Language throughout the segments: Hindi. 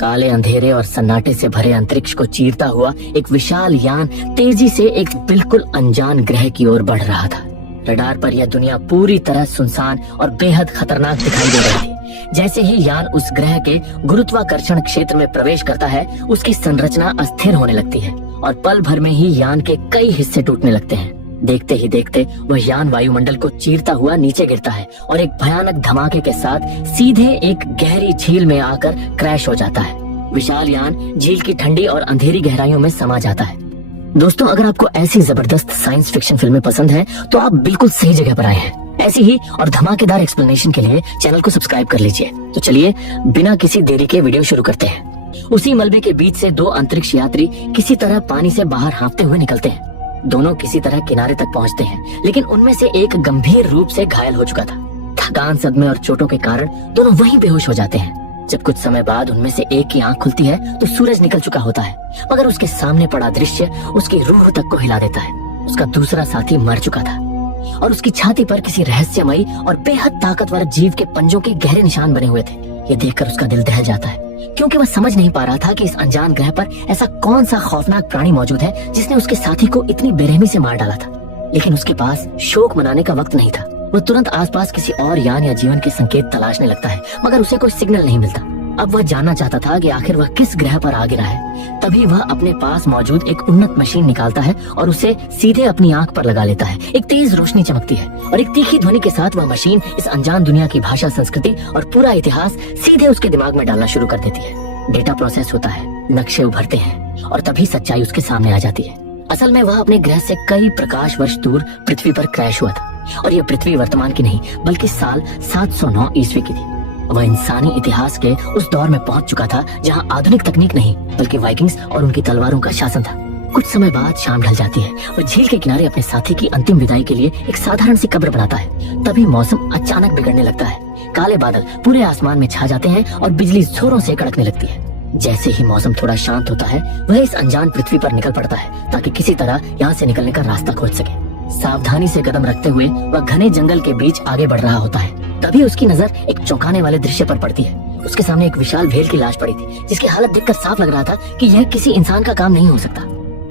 काले अंधेरे और सन्नाटे से भरे अंतरिक्ष को चीरता हुआ एक विशाल यान तेजी से एक बिल्कुल अनजान ग्रह की ओर बढ़ रहा था। रडार पर यह दुनिया पूरी तरह सुनसान और बेहद खतरनाक दिखाई दे रही थी। जैसे ही यान उस ग्रह के गुरुत्वाकर्षण क्षेत्र में प्रवेश करता है, उसकी संरचना अस्थिर होने लगती है और पल भर में ही यान के कई हिस्से टूटने लगते हैं। देखते ही देखते वह यान वायुमंडल को चीरता हुआ नीचे गिरता है और एक भयानक धमाके के साथ सीधे एक गहरी झील में आकर क्रैश हो जाता है। विशाल यान झील की ठंडी और अंधेरी गहराइयों में समा जाता है। दोस्तों, अगर आपको ऐसी जबरदस्त साइंस फिक्शन फिल्में पसंद हैं, तो आप बिल्कुल सही जगह पर आए हैं। ऐसी ही और धमाकेदार एक्सप्लेनेशन के लिए चैनल को सब्सक्राइब कर लीजिए। तो चलिए बिना किसी देरी के वीडियो शुरू करते हैं। उसी मलबे के बीच से दो अंतरिक्ष यात्री किसी तरह पानी से बाहर हाँफते हुए निकलते हैं। दोनों किसी तरह किनारे तक पहुंचते हैं, लेकिन उनमें से एक गंभीर रूप से घायल हो चुका था। थकान, सदमे और चोटों के कारण दोनों वहीं बेहोश हो जाते हैं। जब कुछ समय बाद उनमें से एक की आंख खुलती है तो सूरज निकल चुका होता है, मगर उसके सामने पड़ा दृश्य उसकी रूह तक को हिला देता है। उसका दूसरा साथी मर चुका था और उसकी छाती पर किसी रहस्यमयी और बेहद ताकतवर जीव के पंजों के गहरे निशान बने हुए थे। ये देखकर उसका दिल दहल जाता है, क्योंकि वह समझ नहीं पा रहा था कि इस अनजान ग्रह पर ऐसा कौन सा खौफनाक प्राणी मौजूद है जिसने उसके साथी को इतनी बेरहमी से मार डाला था। लेकिन उसके पास शोक मनाने का वक्त नहीं था। वह तुरंत आसपास किसी और यान या जीवन के संकेत तलाशने लगता है, मगर उसे कोई सिग्नल नहीं मिलता। अब वह जानना चाहता था कि आखिर वह किस ग्रह पर आ गिरा है। तभी वह अपने पास मौजूद एक उन्नत मशीन निकालता है और उसे सीधे अपनी आंख पर लगा लेता है। एक तेज रोशनी चमकती है और एक तीखी ध्वनि के साथ वह मशीन इस अनजान दुनिया की भाषा, संस्कृति और पूरा इतिहास सीधे उसके दिमाग में डालना शुरू कर देती है। डेटा प्रोसेस होता है, नक्शे उभरते हैं और तभी सच्चाई उसके सामने आ जाती है। असल में वह अपने ग्रह से कई प्रकाश वर्ष दूर पृथ्वी पर क्रैश हुआ था और यह पृथ्वी वर्तमान की नहीं बल्कि साल 709 ईस्वी की थी। वह इंसानी इतिहास के उस दौर में पहुंच चुका था जहां आधुनिक तकनीक नहीं बल्कि वाइकिंग्स और उनकी तलवारों का शासन था। कुछ समय बाद शाम ढल जाती है। वह झील के किनारे अपने साथी की अंतिम विदाई के लिए एक साधारण सी कब्र बनाता है। तभी मौसम अचानक बिगड़ने लगता है। काले बादल पूरे आसमान में छा जाते हैं और बिजली जोरों से कड़कने लगती है। जैसे ही मौसम थोड़ा शांत होता है, वह इस अनजान पृथ्वी पर निकल पड़ता है ताकि किसी तरह यहाँ से निकलने का रास्ता खोज सके। सावधानी से कदम रखते हुए वह घने जंगल के बीच आगे बढ़ रहा होता है। तभी उसकी नजर एक चौंकाने वाले दृश्य पर पड़ती है। उसके सामने एक विशाल भेल की लाश पड़ी थी, जिसकी हालत देखकर साफ लग रहा था कि यह किसी इंसान का काम नहीं हो सकता।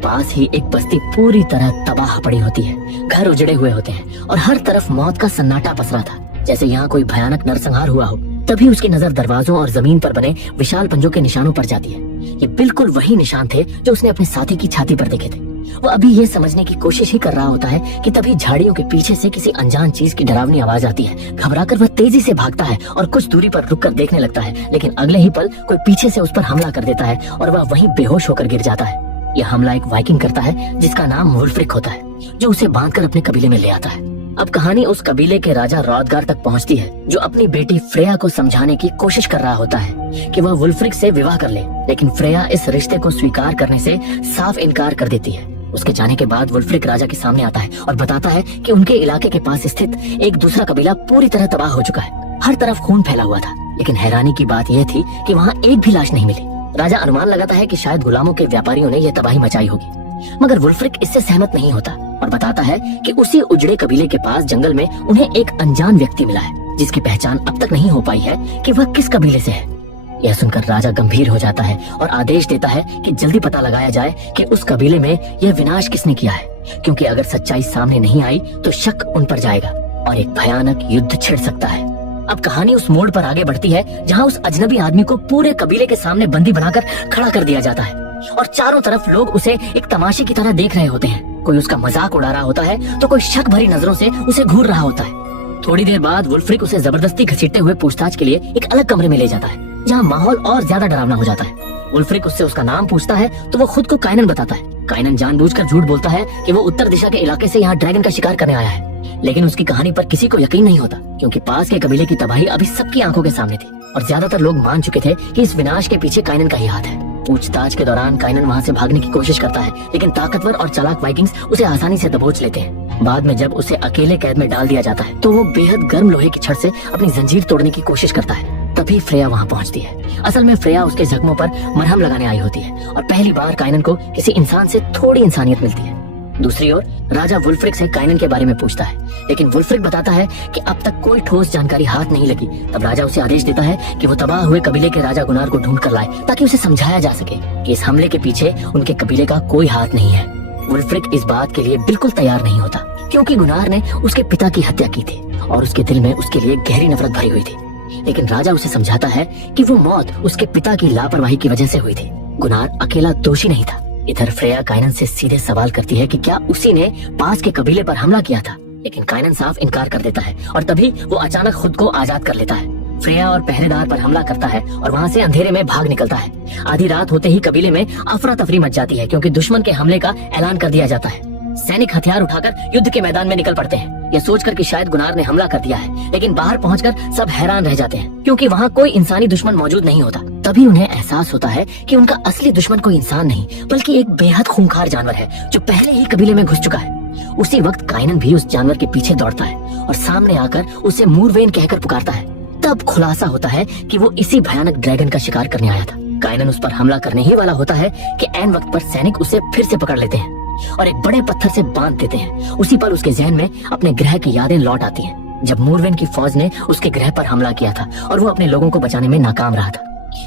पास ही एक बस्ती पूरी तरह तबाह पड़ी होती है। घर उजड़े हुए होते हैं और हर तरफ मौत का सन्नाटा पसरा था, जैसे यहाँ कोई भयानक नरसंहार हुआ हो। तभी उसकी नजर दरवाजों और जमीन पर बने विशाल पंजों के निशानों पर जाती है। ये बिल्कुल वही निशान थे जो उसने अपने साथी की छाती पर देखे थे। वो अभी ये समझने की कोशिश ही कर रहा होता है कि तभी झाड़ियों के पीछे से किसी अनजान चीज की डरावनी आवाज आती है। घबराकर वह तेजी से भागता है और कुछ दूरी पर रुककर देखने लगता है, लेकिन अगले ही पल कोई पीछे से उस पर हमला कर देता है और वह वहीं बेहोश होकर गिर जाता है। यह हमला एक वाइकिंग करता है जिसका नाम वुल्फ्रिक होता है, जो उसे बांधकर अपने कबीले में ले आता है। अब कहानी उस कबीले के राजा रॉदगार तक पहुंचती है, जो अपनी बेटी फ्रेया को समझाने की कोशिश कर रहा होता है कि वह वुल्फ्रिक से विवाह कर ले, लेकिन फ्रेया इस रिश्ते को स्वीकार करने से साफ इनकार कर देती है। उसके जाने के बाद वुल्फ्रिक राजा के सामने आता है और बताता है कि उनके इलाके के पास स्थित एक दूसरा कबीला पूरी तरह तबाह हो चुका है। हर तरफ खून फैला हुआ था, लेकिन हैरानी की बात यह थी कि वहाँ एक भी लाश नहीं मिली। राजा अनुमान लगाता है कि शायद गुलामों के व्यापारियों ने यह तबाही मचाई होगी, मगर वुल्फ्रिक इससे सहमत नहीं होता और बताता है कि उसी उजड़े कबीले के पास जंगल में उन्हें एक अनजान व्यक्ति मिला है, जिसकी पहचान अब तक नहीं हो पाई है कि वह किस कबीले से है। यह सुनकर राजा गंभीर हो जाता है और आदेश देता है कि जल्दी पता लगाया जाए कि उस कबीले में यह विनाश किसने किया है, क्योंकि अगर सच्चाई सामने नहीं आई तो शक उन पर जाएगा और एक भयानक युद्ध छिड़ सकता है। अब कहानी उस मोड़ पर आगे बढ़ती है जहाँ उस अजनबी आदमी को पूरे कबीले के सामने बंदी बनाकर खड़ा कर दिया जाता है और चारों तरफ लोग उसे एक तमाशे की तरह देख रहे होते हैं। कोई उसका मजाक उड़ा रहा होता है तो कोई शक भरी नजरों से उसे घूर रहा होता है। थोड़ी देर बाद वुल्फ्रिक उसे जबरदस्ती घसीटते हुए पूछताछ के लिए एक अलग कमरे में ले जाता है, जहाँ माहौल और ज्यादा डरावना हो जाता है। वुल्फ्रिक उससे उसका नाम पूछता है तो वो खुद को काइनन बताता है। काइनन जानबूझकर झूठ बोलता है कि वो उत्तर दिशा के इलाके से यहाँ ड्रैगन का शिकार करने आया है, लेकिन उसकी कहानी पर किसी को यकीन नहीं होता, क्योंकि पास के कबीले की तबाही अभी सबकी आंखों के सामने थी और ज्यादातर लोग मान चुके थे कि इस विनाश के पीछे काइनन का ही हाथ है। पूछताछ के दौरान काइनन वहाँ से भागने की कोशिश करता है, लेकिन ताकतवर और चालाक वाइकिंग्स उसे आसानी से दबोच लेते हैं। बाद में जब उसे अकेले कैद में डाल दिया जाता है तो वो बेहद गर्म लोहे की छड़ से अपनी जंजीर तोड़ने की कोशिश करता है। तभी फ्रेया वहाँ पहुँचती है। असल में फ्रेया उसके जख्मों पर मरहम लगाने आई होती है और पहली बार काइनन को किसी इंसान से थोड़ी इंसानियत मिलती है। दूसरी ओर राजा वुल्फ्रिक से काइनन के बारे में पूछता है, लेकिन वुल्फ्रिक बताता है कि अब तक कोई ठोस जानकारी हाथ नहीं लगी। तब राजा उसे आदेश देता है कि वो तबाह हुए कबीले के राजा गुनार को ढूंढ कर लाए, ताकि उसे समझाया जा सके कि इस हमले के पीछे उनके कबीले का कोई हाथ नहीं है। वुल्फ्रिक इस बात के लिए बिल्कुल तैयार नहीं होता, क्योंकि गुनार ने उसके पिता की हत्या की थी और उसके दिल में उसके लिए गहरी नफरत भरी हुई थी। लेकिन राजा उसे समझाता है कि वो मौत उसके पिता की लापरवाही की वजह से हुई थी। गुनार अकेला दोषी नहीं था। इधर फ्रेया काइनन से सीधे सवाल करती है कि क्या उसी ने पास के कबीले पर हमला किया था, लेकिन काइनन साफ इनकार कर देता है और तभी वो अचानक खुद को आजाद कर लेता है। फ्रेया और पहरेदार पर हमला करता है और वहाँ से अंधेरे में भाग निकलता है। आधी रात होते ही कबीले में अफरा तफरी मच जाती है, क्योंकि दुश्मन के हमले का ऐलान कर दिया जाता है। सैनिक हथियार उठाकर युद्ध के मैदान में निकल पड़ते हैं, ये सोचकर कि शायद गुनार ने हमला कर दिया है। लेकिन बाहर पहुंचकर सब हैरान रह जाते हैं, क्योंकि वहाँ कोई इंसानी दुश्मन मौजूद नहीं होता। तभी उन्हें एहसास होता है कि उनका असली दुश्मन कोई इंसान नहीं, बल्कि एक बेहद खूंखार जानवर है जो पहले ही कबीले में घुस चुका है। उसी वक्त काइनन भी उस जानवर के पीछे दौड़ता है और सामने आकर उसे मूरवेन कहकर पुकारता है। तब खुलासा होता है कि वो इसी भयानक ड्रैगन का शिकार करने आया था। काइनन उस पर हमला करने ही वाला होता है कि ऐन वक्त पर सैनिक उसे फिर से पकड़ लेते हैं और एक बड़े पत्थर से बांध देते हैं। उसी पर उसके जहन में अपने ग्रह की यादें लौट आती हैं, जब मूरवेन की फौज ने उसके ग्रह पर हमला किया था और वो अपने लोगों को बचाने में नाकाम रहा था।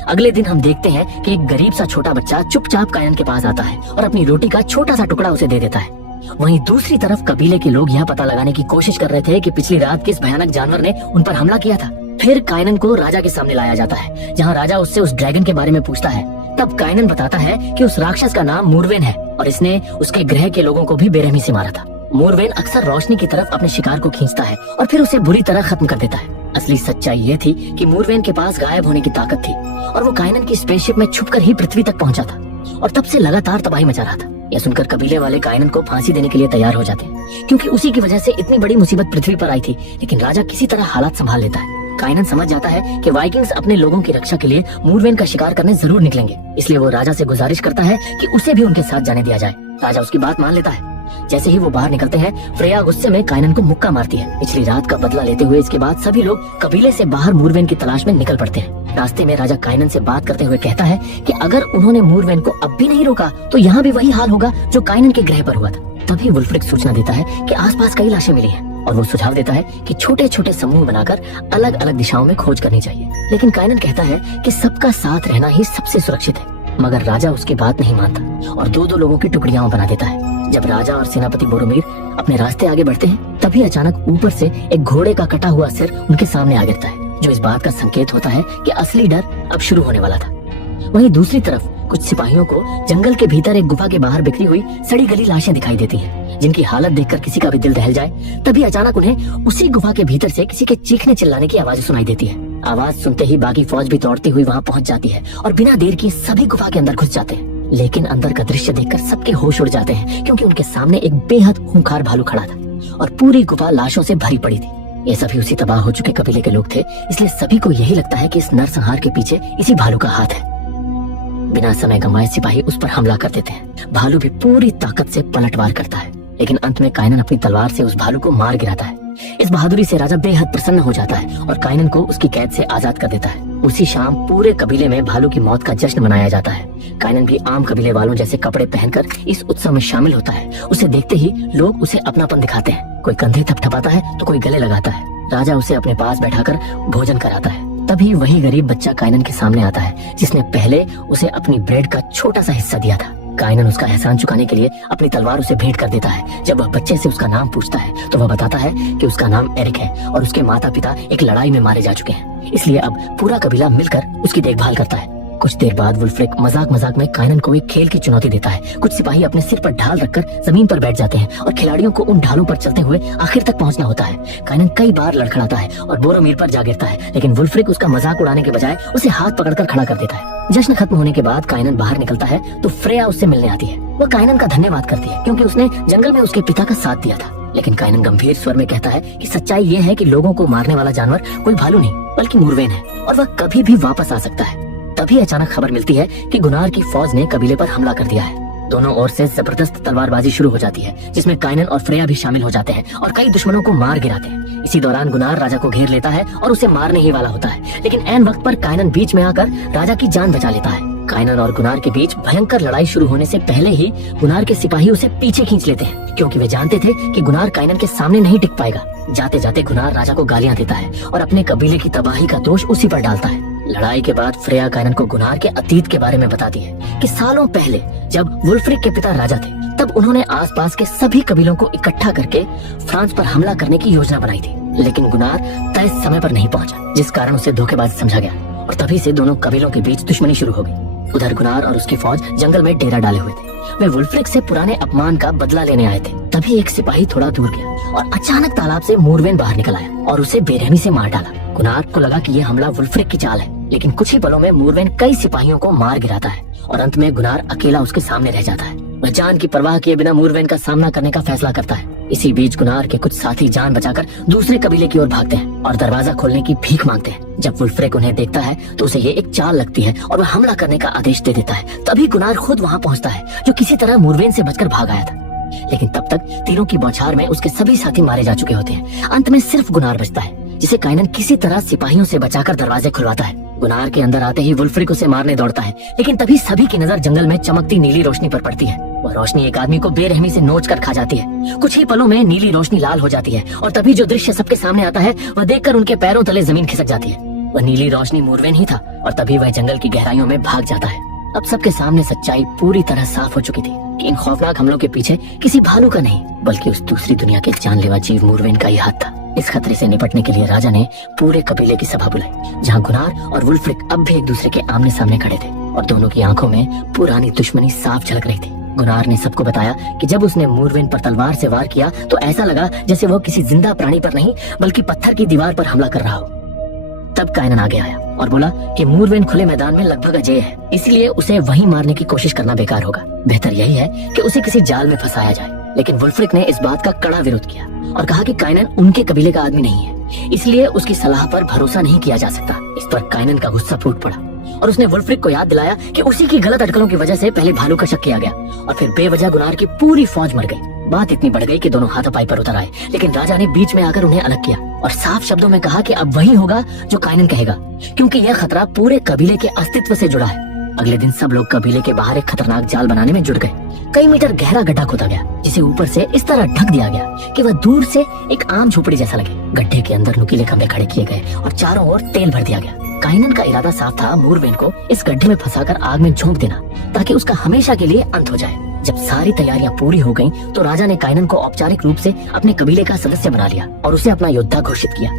अगले दिन हम देखते हैं कि एक गरीब सा छोटा बच्चा चुपचाप काइनन के पास आता है और अपनी रोटी का छोटा सा टुकड़ा उसे दे देता है। वहीं दूसरी तरफ कबीले के लोग यह पता लगाने की कोशिश कर रहे थे कि पिछली रात किस भयानक जानवर ने उन पर हमला किया था। फिर काइनन को राजा के सामने लाया जाता है, जहाँ राजा उससे उस ड्रैगन के बारे में पूछता है। तब काइनन बताता है कि उस राक्षस का नाम मूरवेन है और इसने उसके ग्रह के लोगों को भी बेरहमी से मारा था। मूरवेन अक्सर रोशनी की तरफ अपने शिकार को खींचता है और फिर उसे बुरी तरह खत्म कर देता है। असली सच्चाई ये थी कि मूरवेन के पास गायब होने की ताकत थी और वो काइनन की स्पेसशिप में छुपकर ही पृथ्वी तक पहुंचा था और तब से लगातार तबाही मचा रहा था। यह सुनकर कबीले वाले काइनन को फांसी देने के लिए तैयार हो जाते हैं, क्योंकि उसी की वजह से इतनी बड़ी मुसीबत पृथ्वी पर आई थी। लेकिन राजा किसी तरह हालात संभाल लेता है। काइनन समझ जाता है कि वाइकिंग्स अपने लोगों की रक्षा के लिए मूरवेन का शिकार करने जरूर निकलेंगे, इसलिए वो राजा से गुजारिश करता है कि उसे भी उनके साथ जाने दिया जाए। राजा उसकी बात मान लेता है। जैसे ही वो बाहर निकलते हैं, फ्रेया गुस्से में काइनन को मुक्का मारती है। पिछली रात का बदला लेते हुए इसके बाद सभी लोग कबीले से बाहर मूरवेन की तलाश में निकल पड़ते हैं। रास्ते में राजा काइनन से बात करते हुए कहता है कि अगर उन्होंने मूरवेन को अब भी नहीं रोका तो यहाँ भी वही हाल होगा जो काइनन के ग्रह पर हुआ था। तभी वुल्फ्रिक सूचना देता है कि आसपास कई लाशें मिली हैं और वो सुझाव देता है कि छोटे छोटे समूह बनाकर अलग अलग दिशाओं में खोज करनी चाहिए। लेकिन काइनन कहता है कि सबका साथ रहना ही सबसे सुरक्षित है, मगर राजा उसकी बात नहीं मानता और दो दो लोगों की टुकड़ियां बना देता है। जब राजा और सेनापति बोरोमीर अपने रास्ते आगे बढ़ते हैं, तभी अचानक ऊपर से एक घोड़े का कटा हुआ सिर उनके सामने आ गिरता है, जो इस बात का संकेत होता है कि असली डर अब शुरू होने वाला था। वहीं दूसरी तरफ कुछ सिपाहियों को जंगल के भीतर एक गुफा के बाहर बिखरी हुई सड़ी गली लाशें दिखाई देती हैं, जिनकी हालत देखकर किसी का भी दिल दहल जाए। तभी अचानक उन्हें उसी गुफा के भीतर से किसी के चीखने चिल्लाने की आवाज सुनाई देती है। आवाज सुनते ही बाकी फौज भी दौड़ती हुई वहाँ पहुँच जाती है और बिना देर किए सभी गुफा के अंदर घुस जाते हैं। लेकिन अंदर का दृश्य देखकर सबके होश उड़ जाते हैं, क्योंकि उनके सामने एक बेहद खूंखार भालू खड़ा था और पूरी गुफा लाशों से भरी पड़ी थी। ये सभी उसी तबाह हो चुके कबीले के लोग थे, इसलिए सभी को यही लगता है कि इस नरसंहार के पीछे इसी भालू का हाथ है। बिना समय गंवाए सिपाही उस पर हमला कर देते हैं। भालू भी पूरी ताकत से पलटवार करता है, लेकिन अंत में काइनन अपनी तलवार से उस भालू को मार गिराता है। इस बहादुरी से राजा बेहद प्रसन्न हो जाता है और काइनन को उसकी कैद से आजाद कर देता है। उसी शाम पूरे कबीले में भालू की मौत का जश्न मनाया जाता है। काइनन भी आम कबीले वालों जैसे कपड़े पहनकर इस उत्सव में शामिल होता है। उसे देखते ही लोग उसे अपनापन दिखाते हैं। कोई कंधे थपथपाता है तो कोई गले लगाता है। राजा उसे अपने पास बैठाकर भोजन कराता है। तभी वही गरीब बच्चा काइनन के सामने आता है, जिसने पहले उसे अपनी ब्रेड का छोटा सा हिस्सा दिया था। काइनन उसका एहसान चुकाने के लिए अपनी तलवार उसे भेंट कर देता है। जब वह बच्चे से उसका नाम पूछता है तो वह बताता है कि उसका नाम एरिक है और उसके माता पिता एक लड़ाई में मारे जा चुके हैं, इसलिए अब पूरा कबीला मिलकर उसकी देखभाल करता है। कुछ देर बाद वुल्फ्रिक मजाक मजाक में काइनन को एक खेल की चुनौती देता है। कुछ सिपाही अपने सिर पर ढाल रखकर जमीन पर बैठ जाते हैं और खिलाड़ियों को उन ढालों पर चलते हुए आखिर तक पहुंचना होता है। काइनन कई बार लड़खड़ाता है और बोरोमीर पर जा गिरता है, लेकिन वुल्फ्रिक उसका मजाक उड़ाने के बजाय उसे हाथ पकड़कर खड़ा कर देता है। जश्न खत्म होने के बाद काइनन बाहर निकलता है तो फ्रेया उससे मिलने आती है। वह काइनन का धन्यवाद करती है, क्योंकि उसने जंगल में उसके पिता का साथ दिया था। लेकिन काइनन गंभीर स्वर में कहता है कि सच्चाई ये है कि लोगों को मारने वाला जानवर कोई भालू नहीं बल्कि मूरवेन है और वह कभी भी वापस आ सकता है। तभी अचानक खबर मिलती है कि गुनार की फौज ने कबीले पर हमला कर दिया है। दोनों ओर से जबरदस्त तलवारबाजी शुरू हो जाती है, जिसमें काइनन और फ्रेया भी शामिल हो जाते हैं और कई दुश्मनों को मार गिराते हैं। इसी दौरान गुनार राजा को घेर लेता है और उसे मारने ही वाला होता है, लेकिन ऐन वक्त पर काइनन बीच में आकर राजा की जान बचा लेता है। काइनन और गुनार के बीच भयंकर लड़ाई शुरू होने से पहले ही गुनार के सिपाही उसे पीछे खींच लेते हैं, क्योंकि वे जानते थे कि गुनार काइनन के सामने नहीं टिक पाएगा। जाते जाते गुनार राजा को गालियां देता है और अपने कबीले की तबाही का दोष उसी पर डालता है। लड़ाई के बाद फ्रेया काइनन को गुनार के अतीत के बारे में बताती है कि सालों पहले जब वुल्फ्रिक के पिता राजा थे, तब उन्होंने आसपास के सभी कबीलों को इकट्ठा करके फ्रांस पर हमला करने की योजना बनाई थी, लेकिन गुनार तय समय पर नहीं पहुंचा, जिस कारण उसे धोखेबाज समझा गया और तभी से दोनों कबीलों के बीच दुश्मनी शुरू हो गई। उधर गुनार और उसकी फौज जंगल में डेरा डाले हुए थे। वे वुल्फ्रिक से पुराने अपमान का बदला लेने आए थे। तभी एक सिपाही थोड़ा दूर गया और अचानक तालाब से मूरवेन बाहर निकल आया और उसे बेरहमी से मार डाला। गुनार को लगा कि ये हमला वुल्फ्रिक की चाल है, लेकिन कुछ ही पलों में मूरवेन कई सिपाहियों को मार गिराता है और अंत में गुनार अकेला उसके सामने रह जाता है। वह जान की परवाह किए बिना मूरवेन का सामना करने का फैसला करता है। इसी बीच गुनार के कुछ साथी जान बचाकर दूसरे कबीले की ओर भागते हैं और दरवाजा खोलने की भीख मांगते हैं। जब वुल्फ्रिक उन्हें देखता है तो उसे ये एक चाल लगती है और वह हमला करने का आदेश दे देता है। तभी गुनार खुद वहाँ पहुँचता है, जो किसी तरह मूरवेन से बचकर भाग आया था, लेकिन तब तक तीरों की बौछार में उसके सभी साथी मारे जा चुके होते हैं। अंत में सिर्फ गुनार बचता है, जिसे काइनन किसी तरह सिपाहियों से बचाकर दरवाजे खुलवाता है। गुनार के अंदर आते ही वुल्फ्रिक उसे मारने दौड़ता है, लेकिन तभी सभी की नजर जंगल में चमकती नीली रोशनी पर पड़ती है। वह रोशनी एक आदमी को बेरहमी से नोच कर खा जाती है। कुछ ही पलों में नीली रोशनी लाल हो जाती है और तभी जो दृश्य सबके सामने आता है वह देखकर उनके पैरों तले जमीन खिसक जाती है। वह नीली रोशनी मूरवेन ही था और तभी वह जंगल की गहराइयों में भाग जाता है। अब सबके सामने सच्चाई पूरी तरह साफ हो चुकी थी कि इन खौफनाक हमलों के पीछे किसी भालू का नहीं, बल्कि उस दूसरी दुनिया के जानलेवा जीव मूरवेन का ही हाथ था। इस खतरे से निपटने के लिए राजा ने पूरे कबीले की सभा बुलाई, जहाँ गुनार और वुल्फ्रिक अब भी एक दूसरे के आमने सामने खड़े थे और दोनों की आंखों में पुरानी दुश्मनी साफ झलक रही थी। गुनार ने सबको बताया कि जब उसने मूरवेन पर तलवार से वार किया तो ऐसा लगा जैसे वो किसी जिंदा प्राणी पर नहीं बल्कि पत्थर की दीवार पर हमला कर रहा हो। तब काइनन आगे आया और बोला कि मूरवेन खुले मैदान में लगभग अजेय है, इसलिए उसे वहीं मारने की कोशिश करना बेकार होगा। बेहतर यही है कि उसे किसी जाल में फंसाया जाए। लेकिन वुल्फ्रिक ने इस बात का कड़ा विरोध किया और कहा कि काइनन उनके कबीले का आदमी नहीं है, इसलिए उसकी सलाह पर भरोसा नहीं किया जा सकता। इस पर काइनन का गुस्सा फूट पड़ा और उसने वुल्फ्रिक को याद दिलाया कि उसी की गलत अटकलों की वजह से पहले भालू का शक किया गया और फिर बेवजह गुनार की पूरी फौज मर गई। बात इतनी बढ़ गई कि दोनों हाथापाई पर उतर आए, लेकिन राजा ने बीच में आकर उन्हें अलग किया और साफ शब्दों में कहा कि अब वही होगा जो काइनन कहेगा, क्योंकि यह खतरा पूरे कबीले के अस्तित्व से जुड़ा है। अगले दिन सब लोग कबीले के बाहर एक खतरनाक जाल बनाने में जुट गए। कई मीटर गहरा गड्ढा खोदा गया, जिसे ऊपर से इस तरह ढक दिया गया कि वह दूर से एक आम झोपड़ी जैसा लगे। गड्ढे के अंदर नुकीले खंभे खड़े किए गए और चारों ओर तेल भर दिया गया। काइनन का इरादा साफ था, मूरवेन को इस गड्ढे में फंसाकर आग में झोंक देना, ताकि उसका हमेशा के लिए अंत हो जाए। जब सारी तैयारियां पूरी हो गईं, तो राजा ने काइनन को औपचारिक रूप से अपने कबीले का सदस्य बना लिया और उसे अपना योद्धा घोषित किया।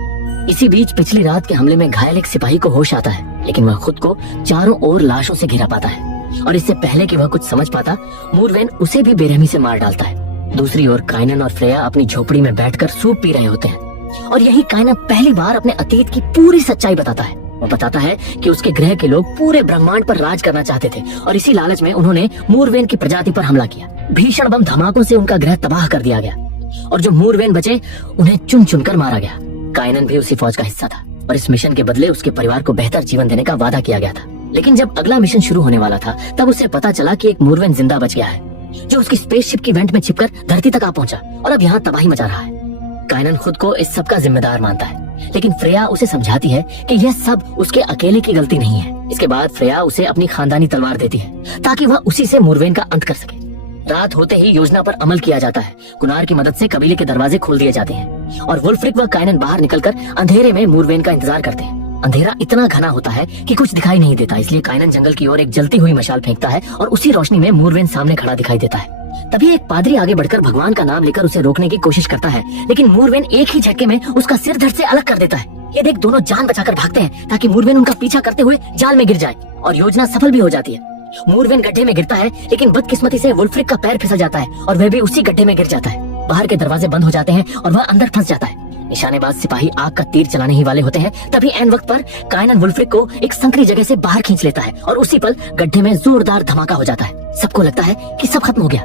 इसी बीच पिछली रात के हमले में घायल एक सिपाही को होश आता है, लेकिन वह खुद को चारों ओर लाशों से घिरा पाता है और इससे पहले कि वह कुछ समझ पाता, मूरवेन उसे भी बेरहमी से मार डालता है। दूसरी ओर काइनन और फ्रेया अपनी झोपड़ी में बैठकर सूप पी रहे होते हैं और यही काइनन पहली बार अपने अतीत की पूरी सच्चाई बताता है। वो बताता है कि उसके ग्रह के लोग पूरे ब्रह्मांड पर राज करना चाहते थे और इसी लालच में उन्होंने मूरवेन की प्रजाति पर हमला किया। भीषण बम धमाकों से उनका ग्रह तबाह कर दिया गया और जो मूरवेन बचे उन्हें चुन चुनकर मारा गया। काइनन भी उसी फौज का हिस्सा था और इस मिशन के बदले उसके परिवार को बेहतर जीवन देने का वादा किया गया था। लेकिन जब अगला मिशन शुरू होने वाला था, तब उसे पता चला कि एक मूरवेन जिंदा बच गया है, जो उसकी स्पेसशिप की वेंट में छिपकर धरती तक आ पहुंचा और अब यहाँ तबाही मचा रहा है। काइनन खुद को इस सब का जिम्मेदार मानता है, लेकिन फ्रेया उसे समझाती है कि यह सब उसके अकेले की गलती नहीं है। इसके बाद फ्रेया उसे अपनी खानदानी तलवार देती है ताकि वह उसी से मूरवेन का अंत कर सके। रात होते ही योजना पर अमल किया जाता है। गुनार की मदद से कबीले के दरवाजे खोल दिए जाते हैं और वुल्फ्रिक व काइनन बाहर निकलकर अंधेरे में मूरवेन का इंतजार करते हैं। अंधेरा इतना घना होता है कि कुछ दिखाई नहीं देता, इसलिए काइनन जंगल की ओर एक जलती हुई मशाल फेंकता है और उसी रोशनी में मूरवेन सामने खड़ा दिखाई देता है। तभी एक पादरी आगे बढ़कर भगवान का नाम लेकर उसे रोकने की कोशिश करता है, लेकिन मूरवेन एक ही झटके में उसका सिर धड़ से अलग कर देता है। ये देख दोनों जान बचाकर भागते हैं ताकि मूरवेन उनका पीछा करते हुए जाल में गिर जाए और योजना सफल भी हो जाती है। मूरवेन गड्ढे में गिरता है, लेकिन बदकिस्मती से वुल्फ्रिक का पैर फिसल जाता है और वह भी उसी गड्ढे में गिर जाता है। बाहर के दरवाजे बंद हो जाते हैं और वह अंदर फंस जाता है। निशानेबाज सिपाही आग का तीर चलाने ही वाले होते हैं, तभी ऐन वक्त पर काइनन वुल्फ्रिक को एक संकरी जगह से बाहर खींच लेता है और उसी पल गड्ढे में जोरदार धमाका हो जाता है। सबको लगता है कि सब खत्म हो गया,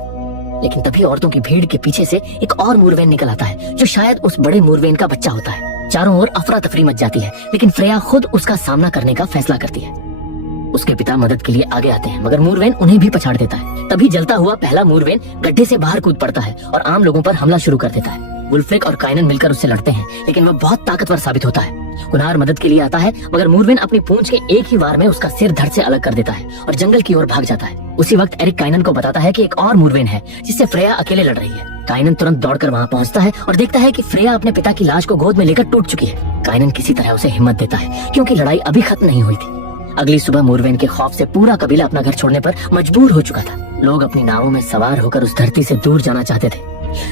लेकिन तभी औरतों की भीड़ के पीछे से एक और मूरवेन निकल आता है, जो शायद उस बड़े मूरवेन का बच्चा होता है। चारों ओर अफरा तफरी मच जाती है, लेकिन फ्रेया खुद उसका सामना करने का फैसला करती है। उसके पिता मदद के लिए आगे आते हैं, मगर मूरवेन उन्हें भी पछाड़ देता है। तभी जलता हुआ पहला मूरवेन गड्ढे से बाहर कूद पड़ता है और आम लोगों पर हमला शुरू कर देता है। वुल्फ्रिक और काइनन मिलकर उससे लड़ते हैं, लेकिन वह बहुत ताकतवर साबित होता है कुन्हार मदद के लिए आता है, मगर मूरवेन अपनी पूंछ के एक ही वार में उसका सिर धड़ से अलग कर देता है और जंगल की ओर भाग जाता है। उसी वक्त एरिक काइनन को बताता है कि एक और मूरवेन है जिससे फ्रेया अकेले लड़ रही है। काइनन तुरंत दौड़कर वहां पहुंचता है और देखता है कि फ्रेया अपने पिता की लाश को गोद में लेकर टूट चुकी है। काइनन किसी तरह उसे हिम्मत देता है क्योंकि लड़ाई अभी खत्म नहीं हुई थी। अगली सुबह मूरवेन के खौफ से पूरा कबीला अपना घर छोड़ने पर मजबूर हो चुका था। लोग अपनी नावों में सवार होकर उस धरती से दूर जाना चाहते थे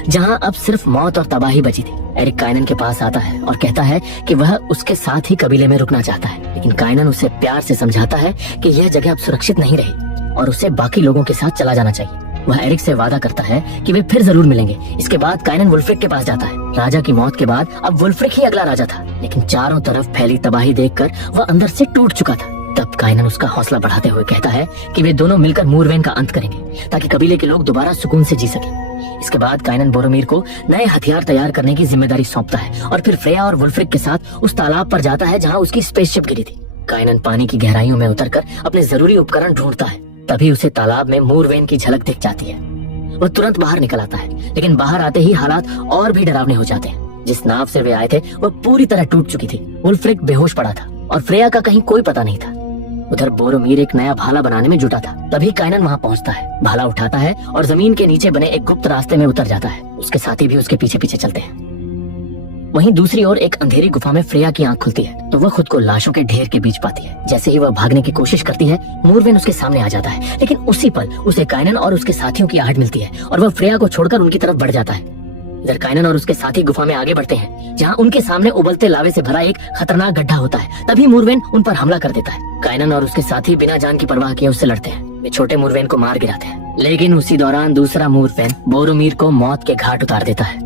जहां अब सिर्फ मौत और तबाही बची थी। एरिक काइनन के पास आता है और कहता है कि वह उसके साथ ही कबीले में रुकना चाहता है, लेकिन काइनन उसे प्यार से समझाता है कि यह जगह अब सुरक्षित नहीं रही और उसे बाकी लोगों के साथ चला जाना चाहिए। वह एरिक से वादा करता है कि वे फिर जरूर मिलेंगे। इसके बाद काइनन वुल्फ्रिक के पास जाता है। राजा की मौत के बाद अब वुल्फ्रिक ही अगला राजा था, लेकिन चारों तरफ फैली तबाही देखकर वह अंदर से टूट चुका था। तब काइनन उसका हौसला बढ़ाते हुए कहता है कि वे दोनों मिलकर मूरवेन का अंत करेंगे ताकि कबीले के लोग दोबारा सुकून से जी सके। इसके बाद काइनन बोरोमीर को नए हथियार तैयार करने की जिम्मेदारी सौंपता है और फिर फ्रेया और वुल्फ्रिक के साथ उस तालाब पर जाता है जहां उसकी स्पेसशिप गिरी थी। काइनन पानी की गहराइयों में उतरकर अपने जरूरी उपकरण ढूंढता है। तभी उसे तालाब में मूरवेन की झलक दिख जाती है। वह तुरंत बाहर निकल आता है, लेकिन बाहर आते ही हालात और भी डरावने हो जाते हैं। जिस नाव से वे आए थे वह पूरी तरह टूट चुकी थी। वुल्फ्रिक बेहोश पड़ा था और फ्रेया का कहीं कोई पता नहीं था। उधर बोरोमीर एक नया भाला बनाने में जुटा था। तभी काइनन वहां पहुंचता है, भाला उठाता है और जमीन के नीचे बने एक गुप्त रास्ते में उतर जाता है। उसके साथी भी उसके पीछे पीछे चलते हैं। वहीं दूसरी ओर एक अंधेरी गुफा में फ्रेया की आंख खुलती है तो वह खुद को लाशों के ढेर के बीच पाती है। जैसे ही वह भागने की कोशिश करती है, मूरवेन उसके सामने आ जाता है, लेकिन उसी पल उसे काइनन और उसके साथियों की आहट मिलती है और वह फ्रेया को छोड़कर उनकी तरफ बढ़ जाता है। इधर काइनन और उसके साथी गुफा में आगे बढ़ते हैं जहां उनके सामने उबलते लावे से भरा एक खतरनाक गड्ढा होता है। तभी मूरवेन उन पर हमला कर देता है। काइनन और उसके साथी बिना जान की परवाह किए उससे लड़ते हैं। वे छोटे मूरवेन को मार गिराते हैं, लेकिन उसी दौरान दूसरा मूरवेन बोरोमीर को मौत के घाट उतार देता है।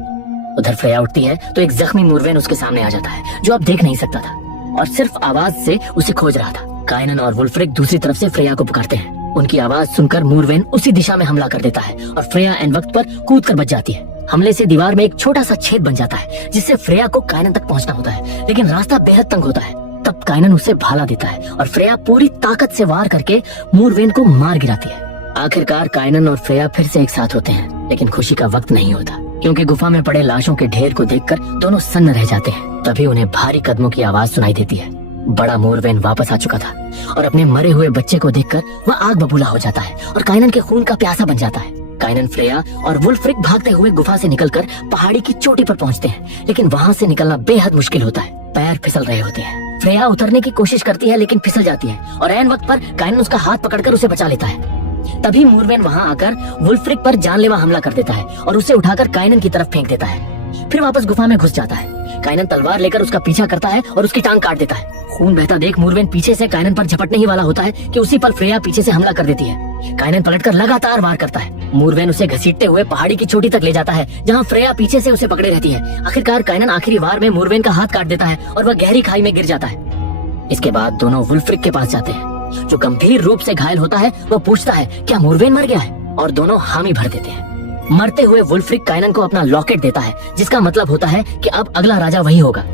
उधर फ्रेया उठती है तो एक जख्मी मूरवेन उसके सामने आ जाता है जो अब देख नहीं सकता था और सिर्फ आवाज से उसे खोज रहा था। काइनन और वुल्फ्रिक दूसरी तरफ से फ्रेया को पुकारते हैं। उनकी आवाज सुनकर मूरवेन उसी दिशा में हमला कर देता है और फ्रेया एन वक्त पर कूद कर बच जाती है। हमले से दीवार में एक छोटा सा छेद बन जाता है जिससे फ्रेया को काइनन तक पहुंचना होता है, लेकिन रास्ता बेहद तंग होता है। तब काइनन उसे भाला देता है और फ्रेया पूरी ताकत से वार करके मूरवेन को मार गिराती है। आखिरकार काइनन और फ्रेया फिर से एक साथ होते हैं, लेकिन खुशी का वक्त नहीं होता क्योंकि गुफा में पड़े लाशों के ढेर को देखकर दोनों सन्न रह जाते हैं। तभी उन्हें भारी कदमों की आवाज सुनाई देती है। बड़ा मूरवेन वापस आ चुका था और अपने मरे हुए बच्चे को देखकर वह आग बबूला हो जाता है और काइनन के खून का प्यासा बन जाता है। काइनन, फ्रेया और वुल्फ्रिक भागते हुए गुफा से निकलकर पहाड़ी की चोटी पर पहुंचते हैं, लेकिन वहां से निकलना बेहद मुश्किल होता है। पैर फिसल रहे होते हैं। फ्रेया उतरने की कोशिश करती है लेकिन फिसल जाती है और ऐन वक्त पर काइनन उसका हाथ पकड़कर उसे बचा लेता है। तभी मूरवेन वहां आकर वुल्फ्रिक पर जानलेवा हमला कर देता है और उसे उठाकर काइनन की तरफ फेंक देता है। फिर वापस गुफा में घुस जाता है। काइनन तलवार लेकर उसका पीछा करता है और उसकी टांग काट देता है। खून बहता देख मूरवेन पीछे से काइनन पर झपटने ही वाला होता है कि उसी पर फ्रेया पीछे से हमला कर देती है। काइनन पलटकर लगातार वार करता है। मूरवेन उसे घसीटते हुए पहाड़ी की चोटी तक ले जाता है जहां फ्रेया पीछे से उसे पकड़े रहती है। आखिरकार काइनन आखिरी वार में मूरवेन का हाथ काट देता है और वह गहरी खाई में गिर जाता है। इसके बाद दोनों वुल्फ्रिक के पास जाते हैं जो गंभीर रूप से घायल होता है। वह पूछता है क्या मूरवेन मर गया है और दोनों हामी भर देते हैं। मरते हुए वुल्फ्रिक काइनन को अपना लॉकेट देता है जिसका मतलब होता है कि अब अगला राजा वही होगा।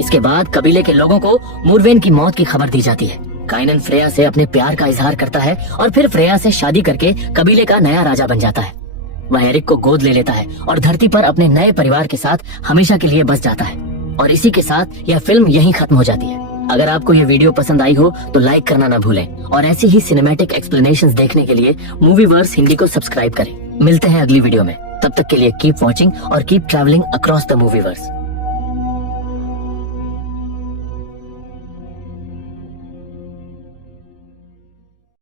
इसके बाद कबीले के लोगों को मूरवेन की मौत की खबर दी जाती है। काइनन फ्रेया से अपने प्यार का इजहार करता है और फिर फ्रेया से शादी करके कबीले का नया राजा बन जाता है। वह एरिक को गोद ले लेता है और धरती पर अपने नए परिवार के साथ हमेशा के लिए बस जाता है। और इसी के साथ यह फिल्म यहीं खत्म हो जाती है। अगर आपको ये वीडियो पसंद आई हो तो लाइक करना ना भूलें और ऐसी ही सिनेमैटिक एक्सप्लेनेशंस देखने के लिए मूवीवर्स हिंदी को सब्सक्राइब करें। मिलते हैं अगली वीडियो में। तब तक के लिए कीप वॉचिंग और कीप ट्रैवलिंग अक्रॉस द मूवीवर्स।